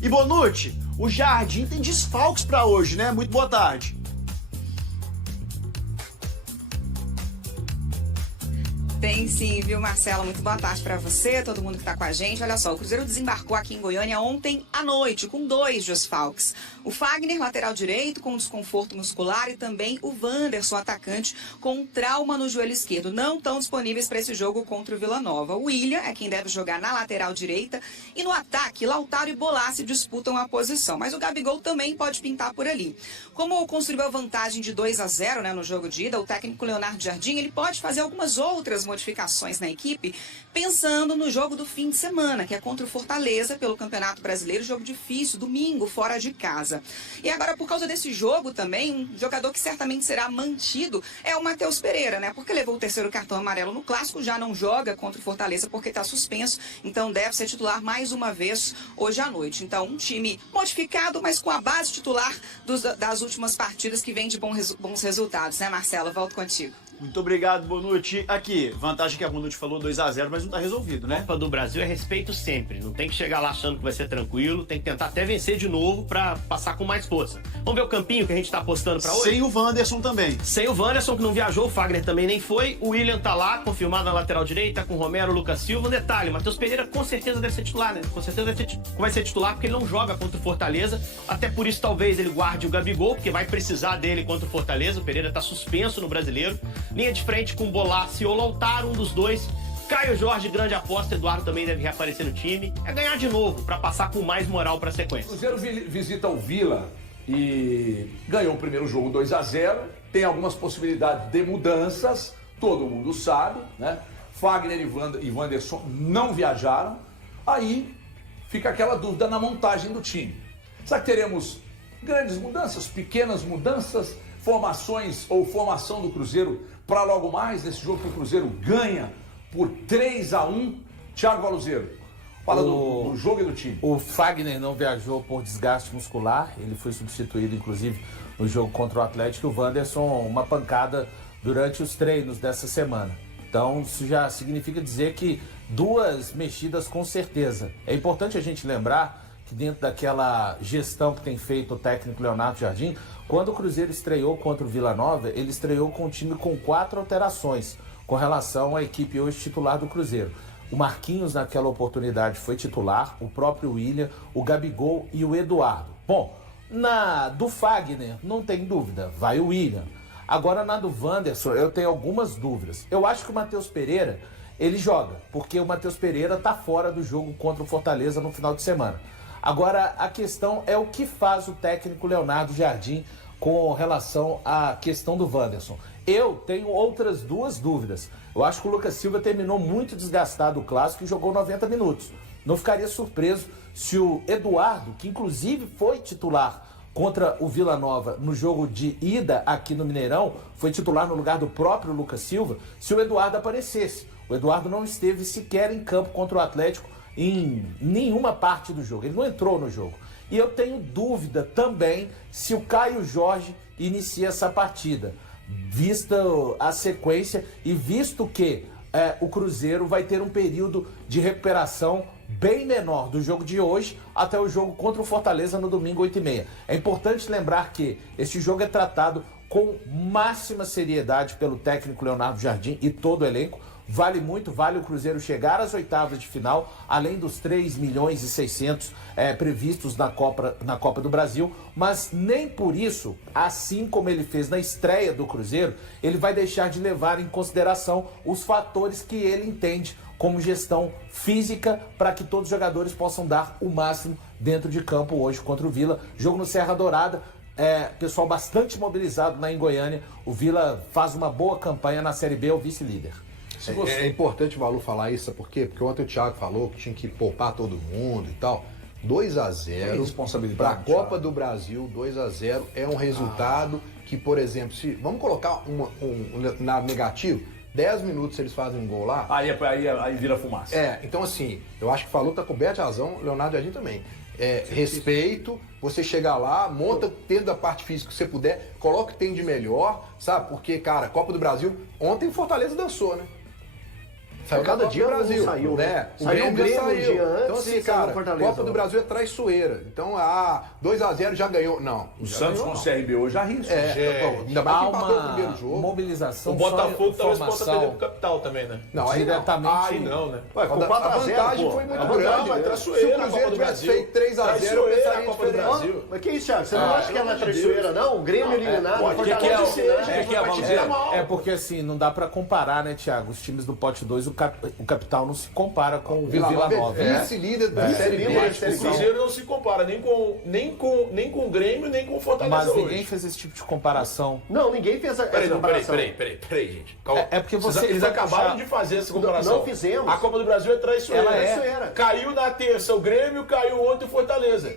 E Bonucci, o Jardim tem desfalques para hoje, né? Muito boa tarde. Tem sim, viu, Marcelo? Muito boa tarde para você, todo mundo que está com a gente. Olha só, o Cruzeiro desembarcou aqui em Goiânia ontem à noite, com 2 desfalques. O Fagner, lateral direito, com desconforto muscular, e também o Wanderson, atacante, com um trauma no joelho esquerdo. Não estão disponíveis para esse jogo contra o Vila Nova. O William é quem deve jogar na lateral direita. E no ataque, Lautaro e Bolassi disputam a posição. Mas o Gabigol também pode pintar por ali. Como construiu a vantagem de 2-0, né, no jogo de ida, o técnico Leonardo Jardim, ele pode fazer algumas outras modificações na equipe, pensando no jogo do fim de semana, que é contra o Fortaleza pelo Campeonato Brasileiro, jogo difícil, domingo, fora de casa. E agora, por causa desse jogo também, um jogador que certamente será mantido é o Matheus Pereira, né? Porque levou o 3º cartão amarelo no Clássico, já não joga contra o Fortaleza porque está suspenso, então deve ser titular mais uma vez hoje à noite. Então, um time modificado, mas com a base titular das últimas partidas, que vem de bons resultados, né, Marcelo? Volto contigo. Muito obrigado, Bonucci. Aqui, vantagem que a Bonucci falou 2-0, mas não tá resolvido, né? Copa do Brasil é respeito sempre. Não tem que chegar lá achando que vai ser tranquilo. Tem que tentar até vencer de novo pra passar com mais força. Vamos ver o campinho que a gente tá apostando pra hoje? Sem o Wanderson também. Sem o Wanderson, que não viajou. O Fagner também nem foi. O William tá lá, confirmado na lateral direita, com o Romero, o Lucas Silva. Um detalhe, o Matheus Pereira com certeza deve ser titular, né? Com certeza vai ser titular, porque ele não joga contra o Fortaleza. Até por isso, talvez, ele guarde o Gabigol, porque vai precisar dele contra o Fortaleza. O Pereira tá suspenso no Brasileiro. Linha de frente com Bolassi ou Lautaro, um dos dois. Caio Jorge, grande aposta. Eduardo também deve reaparecer no time. É ganhar de novo, para passar com mais moral para a sequência. O Cruzeiro visita o Vila e ganhou o primeiro jogo 2-0. Tem algumas possibilidades de mudanças, todo mundo sabe, né? Fagner e Wanderson não viajaram. Aí fica aquela dúvida na montagem do time. Será que teremos grandes mudanças, pequenas mudanças, formações ou formação do Cruzeiro para logo mais nesse jogo que o Cruzeiro ganha por 3-1? Thiago Valuzeiro, fala do jogo e do time. O Fagner não viajou por desgaste muscular, ele foi substituído inclusive no jogo contra o Atlético. O Wanderson, uma pancada durante os treinos dessa semana. Então isso já significa dizer que 2 mexidas com certeza. É importante a gente lembrar que dentro daquela gestão que tem feito o técnico Leonardo Jardim, quando o Cruzeiro estreou contra o Vila Nova, ele estreou com um time com 4 alterações com relação à equipe hoje titular do Cruzeiro. O Marquinhos naquela oportunidade foi titular, o próprio William, o Gabigol e o Eduardo. Bom, na do Fagner, não tem dúvida, vai o William. Agora na do Wanderson, eu tenho algumas dúvidas. Eu acho que o Matheus Pereira, ele joga, porque o Matheus Pereira está fora do jogo contra o Fortaleza no final de semana. Agora, a questão é o que faz o técnico Leonardo Jardim com relação à questão do Wanderson. Eu tenho outras 2 dúvidas. Eu acho que o Lucas Silva terminou muito desgastado o Clássico e jogou 90 minutos. Não ficaria surpreso se o Eduardo, que inclusive foi titular contra o Vila Nova no jogo de ida aqui no Mineirão, foi titular no lugar do próprio Lucas Silva, se o Eduardo aparecesse. O Eduardo não esteve sequer em campo contra o Atlético em nenhuma parte do jogo, ele não entrou no jogo. E eu tenho dúvida também se o Caio Jorge inicia essa partida, vista a sequência e visto que o Cruzeiro vai ter um período de recuperação bem menor do jogo de hoje até o jogo contra o Fortaleza no domingo 8h30. É importante lembrar que este jogo é tratado com máxima seriedade pelo técnico Leonardo Jardim e todo o elenco. Vale muito, vale o Cruzeiro chegar às oitavas de final, além dos 3.600.000 previstos na Copa do Brasil, mas nem por isso, assim como ele fez na estreia do Cruzeiro, ele vai deixar de levar em consideração os fatores que ele entende como gestão física para que todos os jogadores possam dar o máximo dentro de campo hoje contra o Vila. Jogo no Serra Dourada, pessoal bastante mobilizado lá em Goiânia. O Vila faz uma boa campanha na Série B, é o vice-líder. É importante o Valu falar isso, sabe por quê? Porque ontem o Thiago falou que tinha que poupar todo mundo e tal. 2-0 para a Copa do Brasil, 2-0 é um resultado que, por exemplo, se vamos colocar na negativo, 10 minutos eles fazem um gol lá. Aí vira fumaça. Então assim, eu acho que o Valu tá coberto de razão, Leonardo Jardim também. Respeito, você chegar lá, monta dentro da parte física que você puder, coloca o que tem de melhor, sabe? Porque, cara, Copa do Brasil, ontem o Fortaleza dançou, né? Saiu Cada da Copa dia do um Brasil, saiu, né? Saiu o Grêmio um dia antes Então, assim, e saiu cara, o Fortaleza. Copa do Brasil é traiçoeira. Então, 2x0 já ganhou. Não. O Santos com o CRB hoje arrisca. Ainda mais que Há empatou o primeiro jogo. mobilização. O Botafogo só talvez possa perder informação pro Capital também, né? Não, aí não. diretamente. Aí não, né? Ué, com A 4x0, vantagem pô. foi muito A grande. vantagem, Né? Se traiçoeira o na Copa Cruzeiro do tivesse Brasil. feito 3x0, eu Traiçoeira pensaria na Copa do diferente. Brasil. Mas que isso, Thiago? Você não acha que ela é traiçoeira, não? O Grêmio eliminado, o pode Fortaleza que é o- eliminado. é que é, vamos dizer, É porque assim, não dá pra comparar, né, Thiago? Os times do Pote 2, o Capital não se compara com o Vila Nova. é vice-líder da Série B. O Cruzeiro não se compara nem com o Grêmio, nem com o Fortaleza Mas hoje. ninguém fez esse tipo de comparação. Não, ninguém fez essa comparação. Peraí, gente. Calma. É porque você Eles foi acabaram puxar- de fazer essa comparação. Não fizemos. A Copa do Brasil é traiçoeira. Ela é. Traiçoeira. Caiu na terça o Grêmio, caiu ontem o Fortaleza.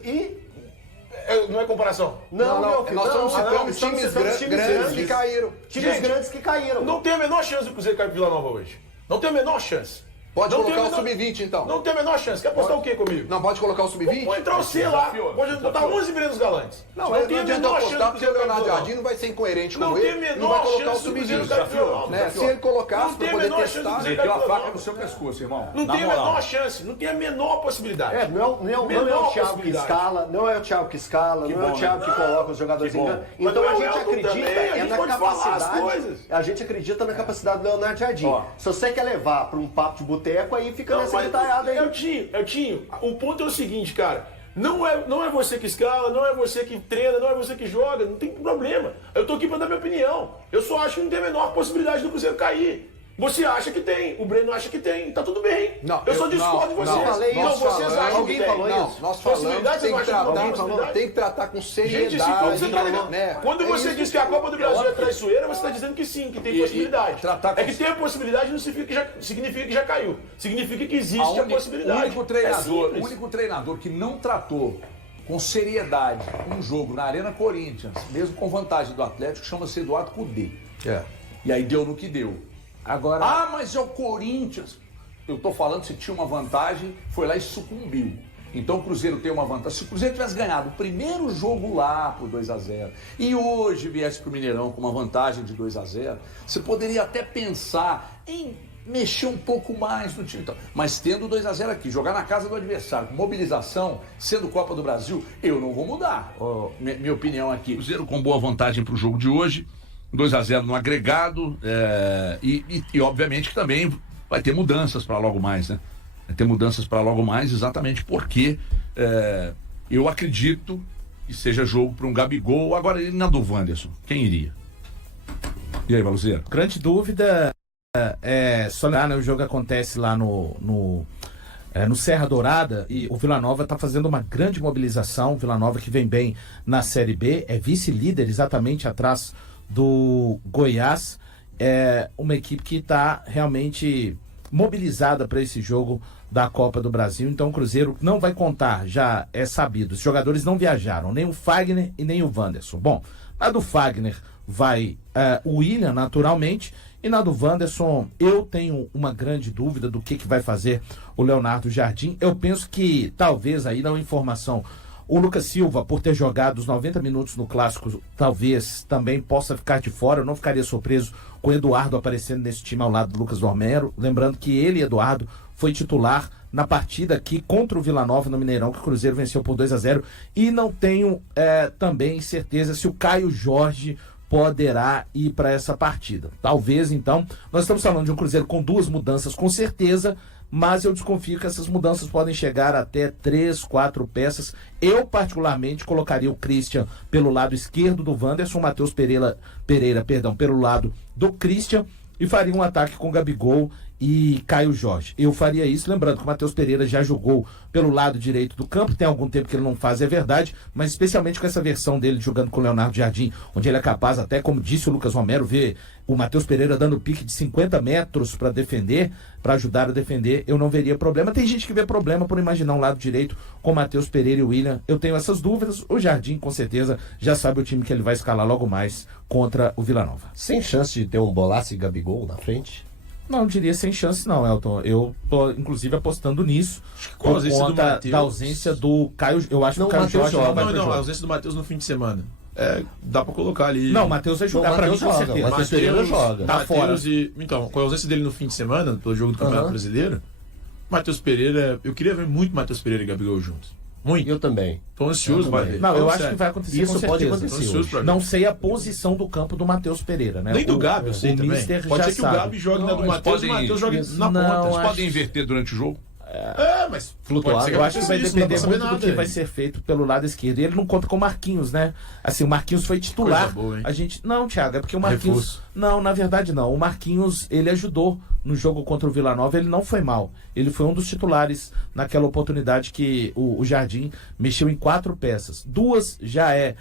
Não é comparação? Não, meu filho. Nós estamos citando estamos times citando grandes que caíram. Times Gente, grandes que caíram. Não tem a menor chance do Cruzeiro cair pro Vila Nova hoje. Não tem a menor chance. Pode Não colocar tem o a menor- sub-20, então. Não tem a menor chance. Quer apostar o quê comigo? Não pode colocar o sub-20? Pode entrar o C lá. Pode botar 11 Brenos Galantes. Não adianta apostar porque o Leonardo Jardim Jardim não vai ser incoerente não com tem a ele. Não menor vai colocar o chance do Cruzeiro sub-20. cair pro Vila Nova. Né? Se ele colocasse Não pra tem a poder menor chance do testar... Cruzeiro Meteu cair a pro faca Vila no Nova. seu pescoço, irmão. Não Na tem a moral. menor chance. Não tem a menor possibilidade. Não é o Menor Thiago que possibilidade. escala, não é o Thiago que escala, não é o bom, Thiago né? que coloca os jogadores Que em bom. campo. Mas Então não a é o gente Elton acredita também, a gente na pode falar as capacidade. coisas. A gente acredita na capacidade do Leonardo Jardim. Ó. Se você quer levar para um papo de boteco, aí fica nessa gritaiada aí. Eltinho, o ponto é o seguinte, cara. Não é você que escala, não é você que treina, não é você que joga, não tem problema. Eu tô aqui pra dar minha opinião. Eu só acho que não tem a menor possibilidade do Cruzeiro cair. Você acha que tem, o Breno acha que tem, tá tudo bem. Não, eu só discordo de vocês. não falei Não, isso. vocês acham Alguém que tem. falou Não, isso? nós falamos Possibilidade, que tem você que não acha que não tem tratar, possibilidade? tem que tratar com Gente, se seriedade. você tá ligado, né? quando É você isso diz que a Copa do Brasil é traiçoeira, você está dizendo que sim, que tem possibilidade. tratar com- É que ter a possibilidade não significa que já caiu. Significa que existe a possibilidade. O único É simples. treinador que não tratou com seriedade um jogo na Arena Corinthians, mesmo com vantagem do Atlético, chama-se Eduardo Cudê. É. E aí deu no que deu. Agora, Ah, mas é o Corinthians. Eu tô falando se tinha uma vantagem, foi lá e sucumbiu. Então o Cruzeiro tem uma vantagem. Se o Cruzeiro tivesse ganhado o primeiro jogo lá por 2-0 e hoje viesse pro Mineirão com uma vantagem de 2-0, você poderia até pensar em mexer um pouco mais no time. Então, mas tendo 2-0 aqui, jogar na casa do adversário, com mobilização, sendo Copa do Brasil, eu não vou mudar. Minha opinião aqui. Cruzeiro com boa vantagem pro jogo de hoje. 2-0 no agregado, e obviamente que também vai ter mudanças para logo mais, né? Vai ter mudanças para logo mais, exatamente porque eu acredito que seja jogo para um Gabigol. Agora, e na do Wanderson, quem iria? E aí, Valuzeiro? grande dúvida é só lembrar, né, o jogo acontece lá no Serra Dourada e o Vila Nova está fazendo uma grande mobilização. O Vila Nova que vem bem na Série B, é vice-líder exatamente atrás do Goiás. É uma equipe que está realmente mobilizada para esse jogo da Copa do Brasil. Então o Cruzeiro não vai contar, já é sabido. Os jogadores não viajaram, nem o Fagner e nem o Wanderson. Bom, na do Fagner vai o William, naturalmente, e na do Wanderson eu tenho uma grande dúvida do que vai fazer o Leonardo Jardim. Eu penso que talvez aí na informação o Lucas Silva, por ter jogado os 90 minutos no Clássico, talvez também possa ficar de fora. Eu não ficaria surpreso com o Eduardo aparecendo nesse time ao lado do Lucas Romero. Lembrando que ele, Eduardo, foi titular na partida aqui contra o Vila Nova no Mineirão, que o Cruzeiro venceu por 2-0. E não tenho também certeza se o Caio Jorge poderá ir para essa partida. Talvez, então, nós estamos falando de um Cruzeiro com 2 mudanças, com certeza, mas eu desconfio que essas mudanças podem chegar até 3, 4 peças. Eu, particularmente, colocaria o Christian pelo lado esquerdo do Wanderson, o Matheus Pereira, pelo lado do Christian, e faria um ataque com Gabigol e Caio Jorge. Eu faria isso, lembrando que o Matheus Pereira já jogou pelo lado direito do campo, tem algum tempo que ele não faz, é verdade, mas especialmente com essa versão dele jogando com o Leonardo Jardim, onde ele é capaz, até como disse o Lucas Romero, ver o Matheus Pereira dando pique de 50 metros para defender, para ajudar a defender, eu não veria problema. Tem gente que vê problema por imaginar um lado direito com o Matheus Pereira e o William. Eu tenho essas dúvidas. O Jardim, com certeza, já sabe o time que ele vai escalar logo mais contra o Vila Nova. Sem chance de ter um Bolaço e Gabigol na frente? Não diria sem chance não, Elton. Eu tô, inclusive, apostando nisso. Com a Por ausência do conta Matheus. da ausência do Caio. Eu acho que Não, o Caio Matheus Jorge não vai Não, pro a jogo. ausência do Matheus no fim de semana. dá pra colocar ali. Não, o Matheus vai jogar pra mim com certeza. O Matheus Pereira joga. Tá fora. Então, com a ausência dele no fim de semana, pelo jogo do Campeonato Brasileiro, Matheus Pereira, eu queria ver muito Matheus Pereira e Gabigol juntos. Muito. Eu também. Tô ansioso pra ver. Não, eu acho que vai acontecer Isso com pode certeza. acontecer. Não sei a posição do campo do Matheus Pereira, né? Nem do Gabi, eu sei também. Pode ser que o Gabi jogue na do Matheus e o Matheus jogue na ponta. Eles podem inverter durante o jogo? Mas Flutuar. Eu acho que vai depender muito do que nada, vai ser feito pelo lado esquerdo. E ele não conta com o Marquinhos, né? Assim, o Marquinhos foi titular. Coisa boa, hein? A gente não, Thiago, é porque o Marquinhos Reforço. não, na verdade não. O Marquinhos, ele ajudou no jogo contra o Vila Nova, ele não foi mal. Ele foi um dos titulares naquela oportunidade que o Jardim mexeu em 4 peças. 2 já é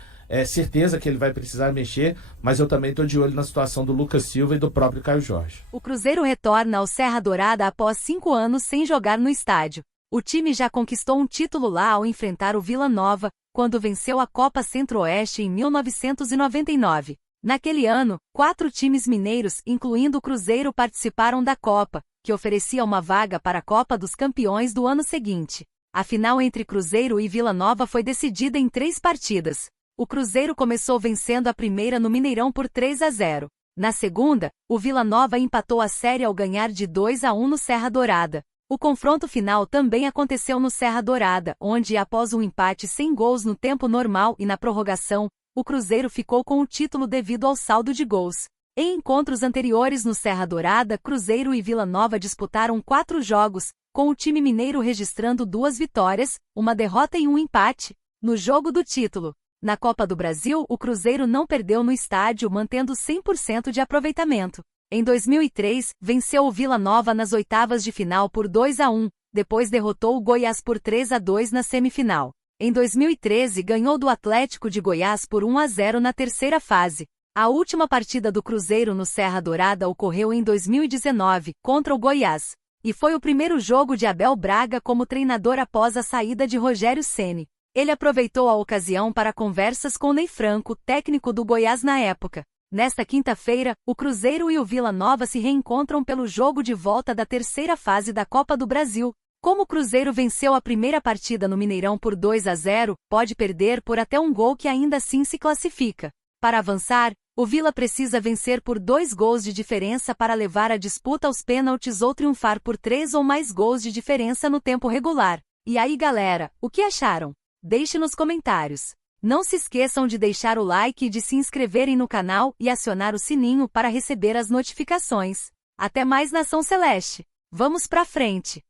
certeza que ele vai precisar mexer, mas eu também estou de olho na situação do Lucas Silva e do próprio Caio Jorge. O Cruzeiro retorna ao Serra Dourada após 5 anos sem jogar no estádio. O time já conquistou um título lá ao enfrentar o Vila Nova, quando venceu a Copa Centro-Oeste em 1999. Naquele ano, 4 times mineiros, incluindo o Cruzeiro, participaram da Copa, que oferecia uma vaga para a Copa dos Campeões do ano seguinte. A final entre Cruzeiro e Vila Nova foi decidida em 3 partidas. O Cruzeiro começou vencendo a primeira no Mineirão por 3-0. Na segunda, o Vila Nova empatou a série ao ganhar de 2-1 no Serra Dourada. O confronto final também aconteceu no Serra Dourada, onde, após um empate sem gols no tempo normal e na prorrogação, o Cruzeiro ficou com o título devido ao saldo de gols. Em encontros anteriores no Serra Dourada, Cruzeiro e Vila Nova disputaram 4 jogos, com o time mineiro registrando 2 vitórias, 1 derrota e 1 empate. No jogo do título, na Copa do Brasil, o Cruzeiro não perdeu no estádio, mantendo 100% de aproveitamento. Em 2003, venceu o Vila Nova nas oitavas de final por 2-1, depois derrotou o Goiás por 3-2 na semifinal. Em 2013, ganhou do Atlético de Goiás por 1-0 na terceira fase. A última partida do Cruzeiro no Serra Dourada ocorreu em 2019, contra o Goiás. E foi o primeiro jogo de Abel Braga como treinador após a saída de Rogério Ceni. Ele aproveitou a ocasião para conversas com Ney Franco, técnico do Goiás na época. Nesta quinta-feira, o Cruzeiro e o Vila Nova se reencontram pelo jogo de volta da terceira fase da Copa do Brasil. Como o Cruzeiro venceu a primeira partida no Mineirão por 2-0, pode perder por até um gol que ainda assim se classifica. Para avançar, o Vila precisa vencer por 2 gols de diferença para levar a disputa aos pênaltis ou triunfar por 3 ou mais gols de diferença no tempo regular. E aí, galera, o que acharam? Deixe nos comentários. Não se esqueçam de deixar o like e de se inscreverem no canal e acionar o sininho para receber as notificações. Até mais, Nação Celeste! Vamos pra frente!